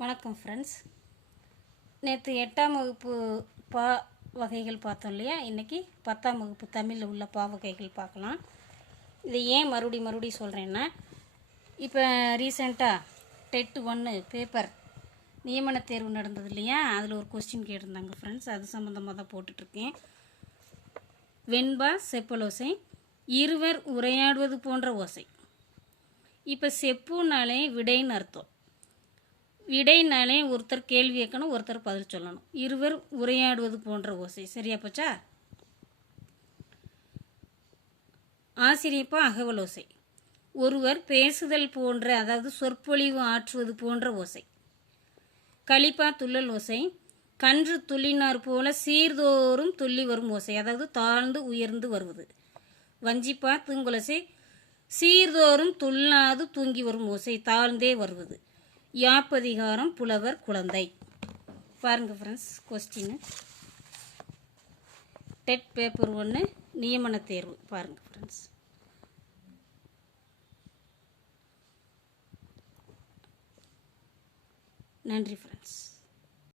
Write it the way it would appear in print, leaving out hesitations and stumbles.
வணக்கம் ஃப்ரெண்ட்ஸ். நேற்று 8ஆம் வகுப்பு பா வகைகள் பார்த்தோம் இல்லையா? இன்றைக்கி 10ஆம் வகுப்பு தமிழில் உள்ள பா வகைகள் பார்க்கலாம். இதை ஏன் மறுபடி சொல்கிறேன்னா, இப்போ ரீசெண்டாக டெட் 1 பேப்பர் நியமன தேர்வு நடந்தது இல்லையா? அதில் ஒரு கொஸ்டின் கேட்டிருந்தாங்க ஃப்ரெண்ட்ஸ். அது சம்மந்தமாக தான் போட்டுட்ருக்கேன். வெண்பா செப்பலோசை, இருவர் உரையாடுவது போன்ற ஓசை. இப்போ செப்புனாலே விடைன்னு அர்த்தம். விடைனாலே ஒருத்தர் கேள்வி கேட்கணும், ஒருத்தர் பதில் சொல்லணும். இருவர் உரையாடுவது போன்ற ஓசை. சரியா போச்சா? ஆசிரியப்பா அகவல் ஓசை. ஒருவர் பேசுதல் போன்ற, அதாவது சொற்பொழிவு ஆற்றுவது போன்ற ஓசை. களிப்பா துள்ளல் ஓசை. கன்று துள்ளினார் போல சீர்தோறும் துள்ளி வரும் ஓசை, அதாவது தாழ்ந்து உயர்ந்து வருவது. வஞ்சிப்பா தூங்குலசை. சீர்தோறும் துள்ளாது தூங்கி வரும் ஓசை, தாழ்ந்தே வருவது. யாப்பதிகாரம் புலவர் குழந்தை. பாருங்க ஃப்ரெண்ட்ஸ், கொஸ்டின் டெட் பேப்பர் 1 நியமன தேர்வு. பாருங்க ஃப்ரெண்ட்ஸ். நன்றி ஃப்ரெண்ட்ஸ்.